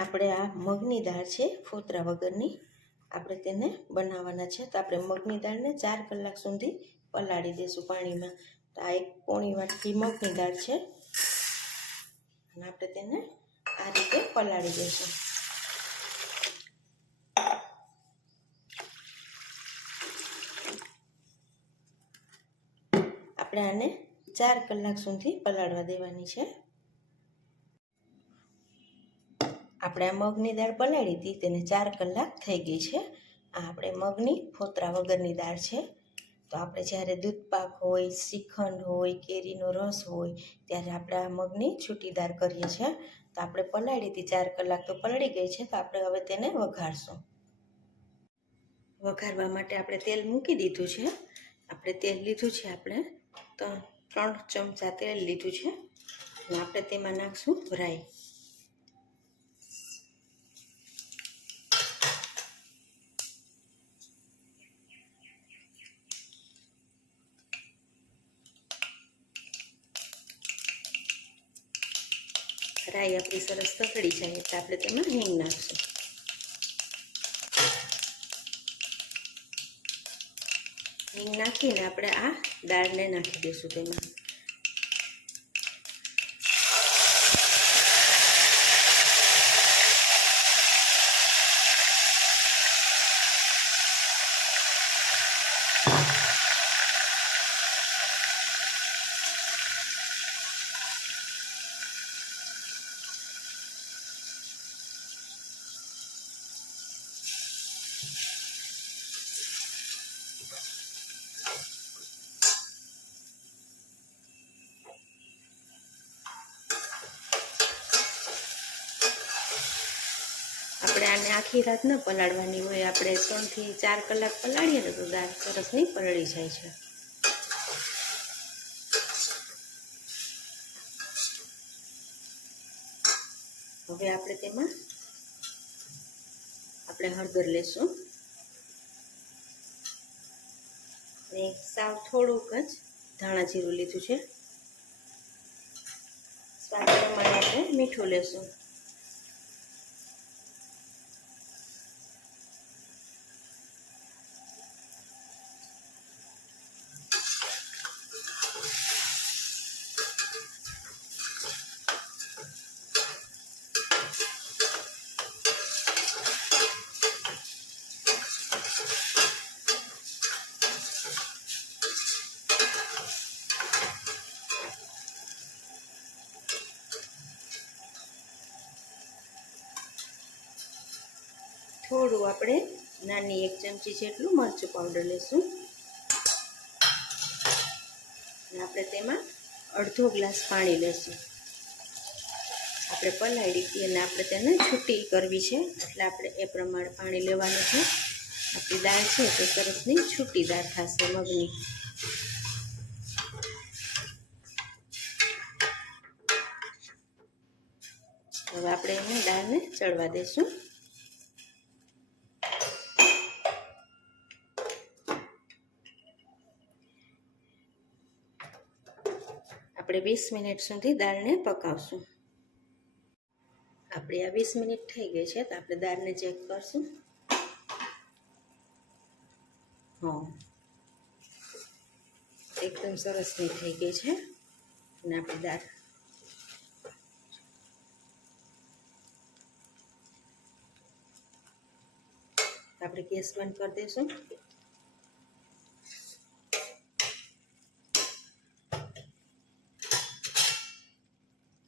આપણે આ મગની દાળ છે, ફોતરા વગરની. આપણે તેને બનાવવાના છે. તો આપણે મગની દાળને ચાર કલાક સુધી પલાળી દઈશું પાણીમાં. તો આ એક પોણી વાટકી મગની દાળ છે. અને આપણે તેને આ રીતે પલાળી દઈશું આપણે આને ચાર કલાક સુધી પલાળવા દેવાની છે. આપણે આ મગની દાળ પલાળી હતી, તેને ચાર કલાક થઈ ગઈ છે. આ આપણે મગની ફોતરા વગરની દાળ છે. તો આપણે જ્યારે દૂધપાક હોય, શ્રીખંડ હોય, કેરીનો રસ હોય, ત્યારે આપણે આ મગની છૂટી દાળ કરીએ છીએ. તો આપણે પલાળી હતી, ચાર કલાક તો પલળી ગઈ છે, તો આપણે હવે તેને વઘારશું. વઘારવા માટે આપણે તેલ મૂકી દીધું છે. આપણે તેલ લીધું છે, આપણે તો ત્રણ ચમચા તેલ લીધું છે. આપણે તેમાં નાખશું રાઈ. રાઈ આપણી સરસ તકડી જાય એટલે આપણે તેમાં હિંગ નાખશું. હિંગ નાખીને આપણે આ દાળને નાખી દઈશું તેમાં. આપણે આને આખી રાત ન પલાળવાની હોય, આપણે ત્રણથી ચાર કલાક પલાળીએ ને તો દાળ સરસ નહીં પલળી જાય છે. હવે આપણે તેમાં આપણે હળદર લેશું. ને સાવ થોડુંક જ ધાણા જીરું લીધું છે. સ્વાદ પ્રમાણે આપણે મીઠું લેશું. થોડું આપણે નાની એક ચમચી જેટલું મરચું પાવડર લઈશું. અને આપણે તેમાં અડધો ગ્લાસ પાણી લેશું આપણે પલાળી અને આપણે તેને છૂટી કરવી છે, એટલે આપણે એ પ્રમાણે પાણી લેવાનું છે. આપણી દાળ છે તે સરસની છૂટી દાળ થશે મગની. હવે આપણે એને દાળને ચડવા દઈશું. આપણે વીસ મિનિટ સુધી દાળને પકાવશું. આપણે આ વીસ મિનિટ થઈ ગઈ છે, તો આપણે દાળને ચેક કરશું. હા એકદમ સરસની થઈ ગઈ છે, અને આપણી દાળ. આપણે ગેસ બંધ કરી દઈશું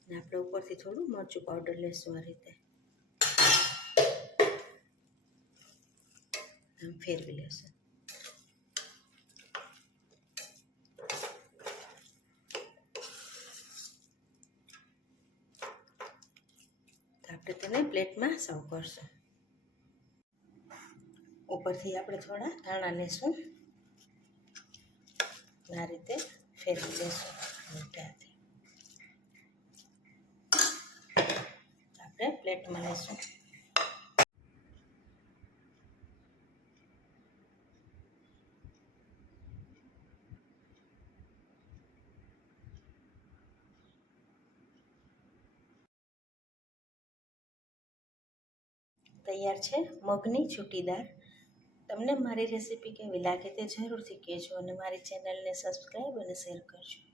અને આપણે ઉપરથી થોડું મરચું પાવડર લેશું આ રીતે. ફેરવી લેશું. આપણે તેને પ્લેટમાં સર્વ કરશું. ઉપરથી આપણે થોડા ધાણા લેશું. આ રીતે ફેરવી લેશું. આપણે પ્લેટમાં લઈશું તૈયાર છે મગની છૂટીદાર તમને મારી રેસીપી કેવી લાગે તે જરૂરથી કહેજો અને મારી ચેનલને સબસ્ક્રાઈબ અને શેર કરજો.